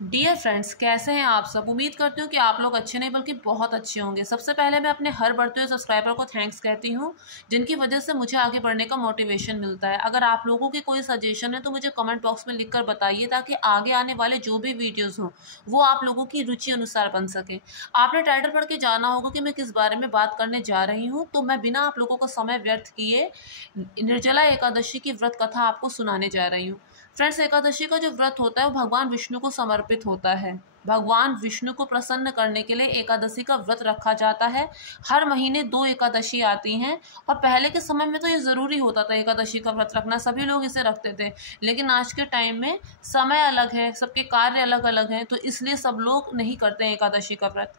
Dear friends, कैसे हैं आप सब। उम्मीद करती हूँ कि आप लोग अच्छे नहीं बल्कि बहुत अच्छे होंगे। सबसे पहले मैं अपने हर बढ़ते हुए सब्सक्राइबर को थैंक्स कहती हूँ, जिनकी वजह से मुझे आगे बढ़ने का मोटिवेशन मिलता है। अगर आप लोगों की कोई सजेशन है तो मुझे कमेंट बॉक्स में लिखकर बताइए, ताकि आगे आने वाले जो भी वीडियोज़ हों वो आप लोगों की रुचि अनुसार बन सके। आपने टाइटल पढ़ के जाना होगा कि मैं किस बारे में बात करने जा रही हूँ, तो मैं बिना आप लोगों का समय व्यर्थ किए निर्जला एकादशी की व्रत कथा आपको सुनाने जा रही हूँ। फ्रेंड्स, एकादशी का जो व्रत होता है वो भगवान विष्णु को समर्पित होता है। भगवान विष्णु को प्रसन्न करने के लिए एकादशी का व्रत रखा जाता है। हर महीने 2 एकादशी आती हैं, और पहले के समय में तो ये ज़रूरी होता था एकादशी का व्रत रखना, सभी लोग इसे रखते थे। लेकिन आज के टाइम में समय अलग है, सबके कार्य अलग अलग हैं, तो इसलिए सब लोग नहीं करते हैं एकादशी का व्रत।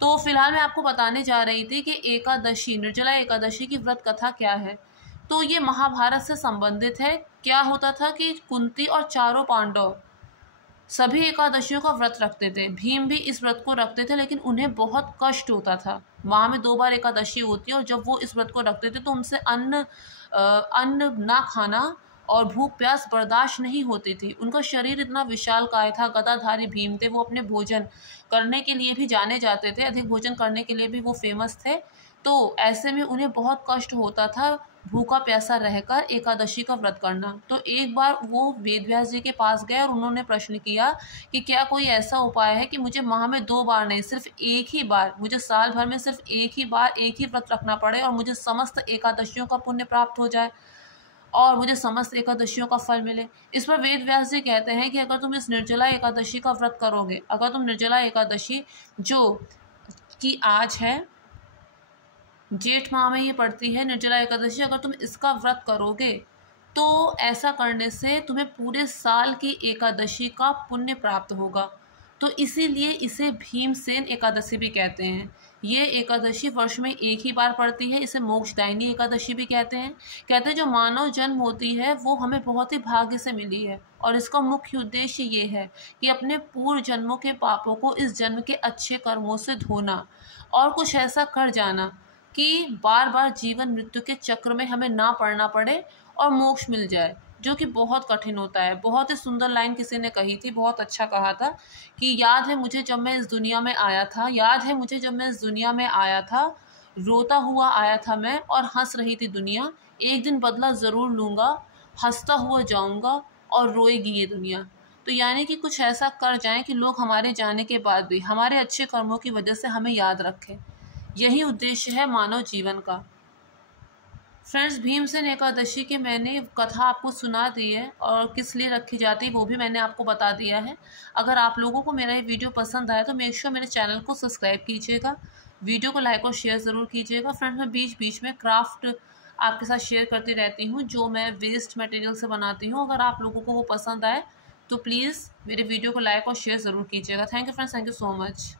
तो फिलहाल मैं आपको बताने जा रही थी कि एकादशी, निर्जला एकादशी की व्रत कथा क्या है। तो ये महाभारत से संबंधित है। क्या होता था कि कुंती और चारों पांडव सभी एकादशियों का व्रत रखते थे। भीम भी इस व्रत को रखते थे, लेकिन उन्हें बहुत कष्ट होता था। माह में 2 बार एकादशी होती है, और जब वो इस व्रत को रखते थे तो उनसे अन्न ना खाना और भूख प्यास बर्दाश्त नहीं होती थी। उनका शरीर इतना विशालकाय था। गदाधारी भीम थे, वो अपने भोजन करने के लिए भी जाने जाते थे, अधिक भोजन करने के लिए भी वो फेमस थे। तो ऐसे में उन्हें बहुत कष्ट होता था भूखा प्यासा रहकर एकादशी का व्रत करना। तो एक बार वो वेदव्यास जी के पास गए और उन्होंने प्रश्न किया कि क्या कोई ऐसा उपाय है कि मुझे माह में 2 बार नहीं, सिर्फ एक ही बार, मुझे साल भर में सिर्फ एक ही बार एक ही व्रत रखना पड़े और मुझे समस्त एकादशियों का पुण्य प्राप्त हो जाए और मुझे समस्त एकादशियों का फल मिले। इस पर वेदव्यास जी कहते हैं कि अगर तुम इस निर्जला एकादशी का व्रत करोगे, अगर तुम निर्जला एकादशी जो कि आज है, जेठ माह में ये पड़ती है निर्जला एकादशी, अगर तुम इसका व्रत करोगे तो ऐसा करने से तुम्हें पूरे साल की एकादशी का पुण्य प्राप्त होगा। तो इसीलिए इसे भीमसेन एकादशी भी कहते हैं। ये एकादशी वर्ष में एक ही बार पड़ती है। इसे मोक्षदायिनी एकादशी भी कहते हैं। कहते हैं जो मानव जन्म होती है वो हमें बहुत ही भाग्य से मिली है, और इसका मुख्य उद्देश्य ये है कि अपने पूर्व जन्मों के पापों को इस जन्म के अच्छे कर्मों से धोना, और कुछ ऐसा कर जाना कि बार बार जीवन मृत्यु के चक्र में हमें ना पड़ना पड़े और मोक्ष मिल जाए, जो कि बहुत कठिन होता है। बहुत ही सुंदर लाइन किसी ने कही थी, बहुत अच्छा कहा था कि याद है मुझे जब मैं इस दुनिया में आया था, याद है मुझे जब मैं इस दुनिया में आया था, रोता हुआ आया था मैं और हंस रही थी दुनिया। एक दिन बदला ज़रूर लूँगा, हंसता हुआ जाऊँगा और रोएगी ये दुनिया। तो यानी कि कुछ ऐसा कर जाएं कि लोग हमारे जाने के बाद भी हमारे अच्छे कर्मों की वजह से हमें याद रखें। यही उद्देश्य है मानव जीवन का। फ्रेंड्स, भीमसेन एकादशी की मैंने कथा आपको सुना दी है, और किस लिए रखी जाती है वो भी मैंने आपको बता दिया है। अगर आप लोगों को मेरा ये वीडियो पसंद आया तो मेक श्योर मेरे चैनल को सब्सक्राइब कीजिएगा, वीडियो को लाइक और शेयर ज़रूर कीजिएगा। फ्रेंड्स, मैं बीच बीच में क्राफ्ट आपके साथ शेयर करती रहती हूँ, जो मैं वेस्ट मटेरियल से बनाती हूँ। अगर आप लोगों को वो पसंद आए तो प्लीज़ मेरे वीडियो को लाइक और शेयर ज़रूर कीजिएगा। Thank you friends, thank you so much.